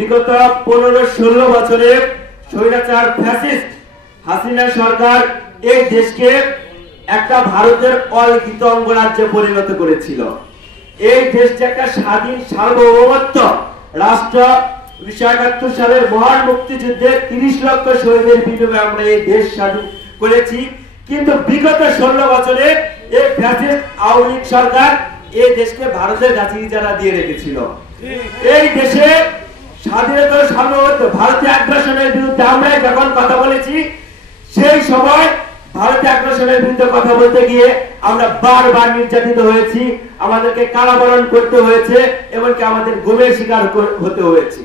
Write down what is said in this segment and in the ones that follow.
বিগত 15-16 বছরে স্বৈরাচার ফ্যাসিস্ট হাসিনা সরকার এই দেশকে একটা ভারতের অলিখিত অঙ্গরাজ্যে পরিণত করেছিল। এই দেশটি একটা স্বাধীন সার্বভৌমত্ব রাষ্ট্র। 1971 সালের মহান মুক্তিযুদ্ধে 30 লক্ষ শহীদের বিনিময়ে আমরা এই দেশ স্বাধীন করেছি। কিন্তু বিগত 16 বছরে এই ফ্যাসিস্ট আওয়ামী লীগ সরকার এই দেশকে ভারতের কাছে ইজারা দিয়ে রেখেছিল। এই দেশে স্বাধীনতা সার্বভৌমত্ব ভারতীয় আগ্রাসনের বিরুদ্ধে আমরা যখন কথা বলেছি, সেই সময় ভারতীয় আগ্রাসনের বিরুদ্ধে কথা বলতে গিয়ে আমরা বারবার নির্যাতিত হয়েছি, আমাদেরকে কারাবরণ করতে হয়েছে, এমনকি আমাদের গুমের শিকার হতে হয়েছে।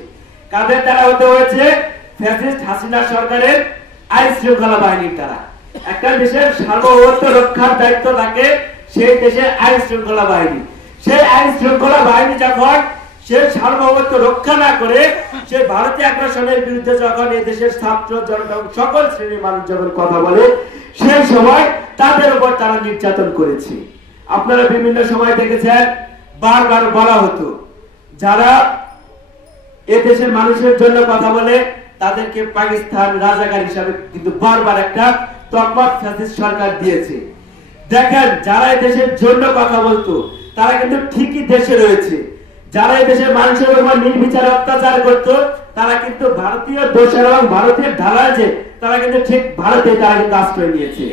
কাদের দ্বারা হতে হয়েছে? ফ্যাসিস্ট হাসিনা সরকারের আইন শৃঙ্খলা বাহিনীর দ্বারা। একটা দেশের সার্বভৌমত্ব রক্ষার দায়িত্ব থাকে সেই দেশের আইন শৃঙ্খলা বাহিনী। সেই আইন শৃঙ্খলা বাহিনী যখন সে সার্বভৌমত্ব রক্ষা না করে সে ভারতীয় আগ্রাসনের বিরুদ্ধে যখন এই দেশের ছাত্র জনতা সকল শ্রেণীর মানুষ যখন কথা বলে, সেই সময় তাদের উপর তারা নির্যাতন করেছে। আপনারা বিভিন্ন সময় দেখেছেন, বারবার বলা হতো যারা এ দেশের মানুষের জন্য কথা বলে তাদেরকে পাকিস্তান রাজাকার হিসাবে কিন্তু বারবার একটা তকমা ফ্যাসিস্ট সরকার দিয়েছে। দেখেন, যারা এই দেশের জন্য কথা বলতো তারা কিন্তু ঠিকই দেশে রয়েছে। যারা এই দেশের মানুষের উপর নির্বিচারে অত্যাচার করত তারা কিন্তু ভারতীয় দোষর এবং ভারতের ঢালা যে তারা কিন্তু ঠিক ভারতে তারা কিন্তু আশ্রয় নিয়েছে।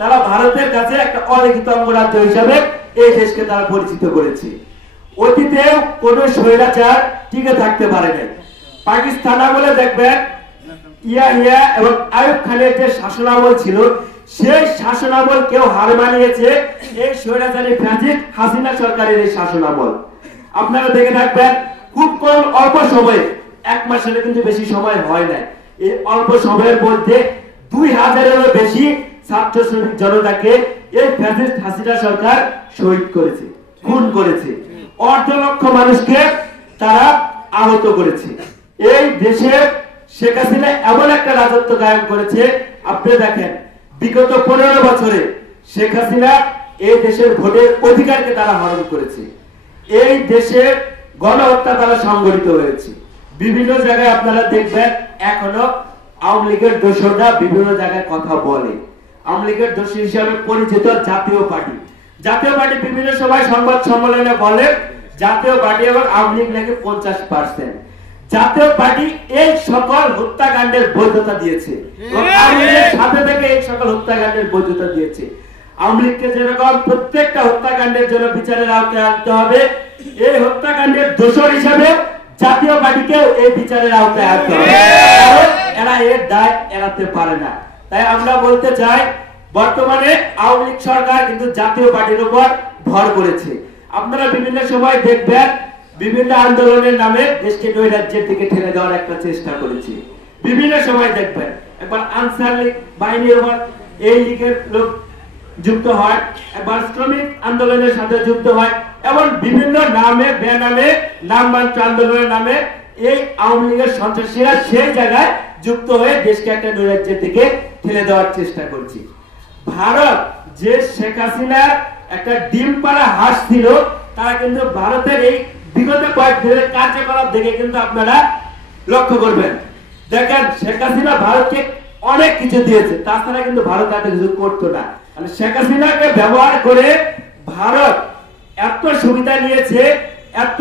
তারা ভারতের কাছে একটা অলিখিত অঙ্গরাজ্য হিসাবে এই দেশকে তারা পরিচিত করেছে। অতীতে কোন স্বৈরাচার টিকে থাকতে পারে নাই। পাকিস্তান আমলে দেখবেন ইয়া এবং আইয়ুব খানের যে শাসনামল ছিল, সেই শাসনামল কেউ হার মানিয়েছে এই স্বৈরাচারী ফ্যাসিস্ট হাসিনা সরকারের এই শাসনামল। আপনারা দেখে থাকবেন, খুব কম অল্প সময়ে, 1 মাসের কিন্তু বেশি সময় হয় না, এই অল্প সময়ের মধ্যে 2000-এরও বেশি ছাত্র শ্রমিক জনতাকে এই ফ্যাসিস্ট হাসিনা সরকার শহীদ করেছে, খুন করেছে, অর্ধ লক্ষ মানুষকে তারা আহত করেছে। এই দেশে শেখ হাসিনা এমন একটা রাজত্ব কায়েম করেছে, আপনি দেখেন বিগত 15 বছরে শেখ হাসিনা এই দেশের ভোটের অধিকারকে তারা হরণ করেছে। এই দেশে গণহত্যা তারা সংগঠিত হয়েছে। বিভিন্ন জায়গায় আপনারা দেখবেন এখনো আওয়ামী লীগের দোষররা বিভিন্ন জায়গায় কথা বলে। আওয়ামী লীগের দোষী হিসাবে পরিচিত জাতীয় পার্টি বিভিন্ন সময় সংবাদ সম্মেলনে বলে জাতীয় পার্টি এবং আওয়ামী লীগ নাকি 50%। জাতীয় পার্টি এই সকল হত্যাকাণ্ডের বৈধতা দিয়েছে, সাথে থেকে এই সকল হত্যাকাণ্ডের বৈধতা দিয়েছে। আওয়ামী লীগকে যেরকম প্রত্যেকটা হত্যাকাণ্ডের জন্য বিচারের আওতায় আনতে হবে, এই হত্যাকাণ্ডের দোষর হিসাবে জাতীয় পার্টিকেও এই বিচারের আওতায় আনতে হবে, কারণ এরা এর দায় এড়াতে পারে না। তাই আমরা বলতে চাই, বর্তমানে আওয়ামী লীগ সরকার কিন্তু জাতীয় পার্টির উপর ভর করেছে। আপনারা বিভিন্ন সময় দেখবেন বিভিন্ন আন্দোলনের নামে দেশকে নৈরাজ্যের দিকে ঠেলে দেওয়ার একটা চেষ্টা করেছে। বিভিন্ন সময় দেখবেন একবার আনসার লীগ বাহিনীর উপর এই লীগের লোক যুক্ত হয়, একবার শ্রমিক আন্দোলনের সাথে যুক্ত হয়, এবং বিভিন্ন নামে বেনামে নামমাত্র আন্দোলনের নামে এই আওয়ামী লীগের সন্ত্রাসীরা সেই জায়গায় যুক্ত হয়ে দেশকে একটা নৈরাজ্যের দিকে ঠেলে দেওয়ার চেষ্টা করছে। ভারত যে শেখ হাসিনার একটা ডিম পাড়া হাঁস ছিল, তারা কিন্তু ভারতের এই বিগত কয়েক দিনের কার্যকলাপ দেখে কিন্তু আপনারা লক্ষ্য করবেন। দেখেন, শেখ হাসিনা ভারতকে অনেক কিছু দিয়েছে, তাছাড়া কিন্তু ভারত এত কিছু করতো না। শেখ হাসিনাকে ব্যবহার করে ভারত এত সুবিধা নিয়েছে, এত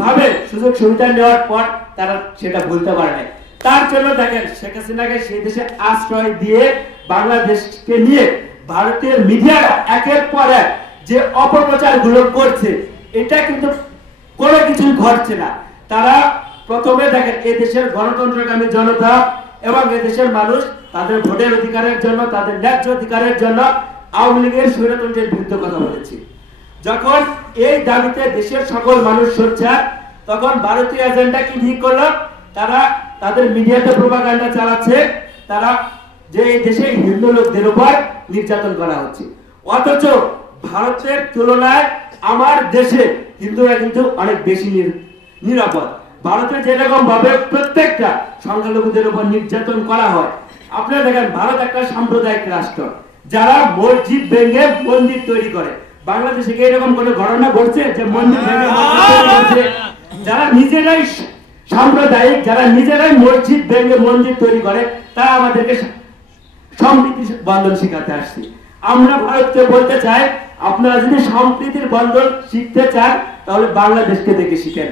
ভাবে সুযোগ সুবিধা নেওয়ার পর তারা সেটা ভুলতে পারে না। তার জন্য দেখেন, শেখ হাসিনাকে সেই দেশে আশ্রয় দিয়ে বাংলাদেশকে নিয়ে ভারতের মিডিয়ারা একের পর এক যে অপপ্রচার গুলো করছে, এটা কিন্তু কোনো কিছুই ঘটছে না। তারা প্রথমে দেখেন এই দেশের গণতন্ত্রকামী জনতা এবং এই দেশের মানুষ তাদের ভোটের অধিকারের জন্য, তাদের ন্যায্য অধিকারের জন্য আওয়ামী লীগের স্বৈরতন্ত্রের বিরুদ্ধে কথা বলেছে। যখন এই দাবিতে দেশের সকল মানুষ সোচ্চার, তখন ভারতীয় এজেন্ডা কি ঠিক করলো, তারা তাদের মিডিয়াতে প্রোপাগান্ডা চালাচ্ছে তারা যে এই দেশে হিন্দু লোকদের উপর নির্যাতন করা হচ্ছে, অথচ ভারতের তুলনায় আমার দেশে হিন্দুরা কিন্তু অনেক বেশি নিরাপদ। ভারতে যেরকম ভাবে প্রত্যেকটা সংখ্যালঘুদের উপর নির্যাতন করা হয়, আপনারা দেখেন ভারত একটা সাম্প্রদায়িক রাষ্ট্র, যারা মসজিদ ভেঙে মন্দির তৈরি করে। বাংলাদেশে কি এরকম কোনো ঘটনা ঘটছে যে মন্দির ভেঙে মসজিদ তৈরি করছে? যারা নিজেরাই সাম্প্রদায়িক যারা নিজেরাই মসজিদ ভেঙে মন্দির তৈরি করে, তারা আমাদেরকে সম্প্রীতির বন্ধন শিখাতে আসছে। আমরা ভারতকে বলতে চাই, আপনারা যদি সম্প্রীতির বন্ধন শিখতে চান তাহলে বাংলাদেশকে দেখে শিখেন।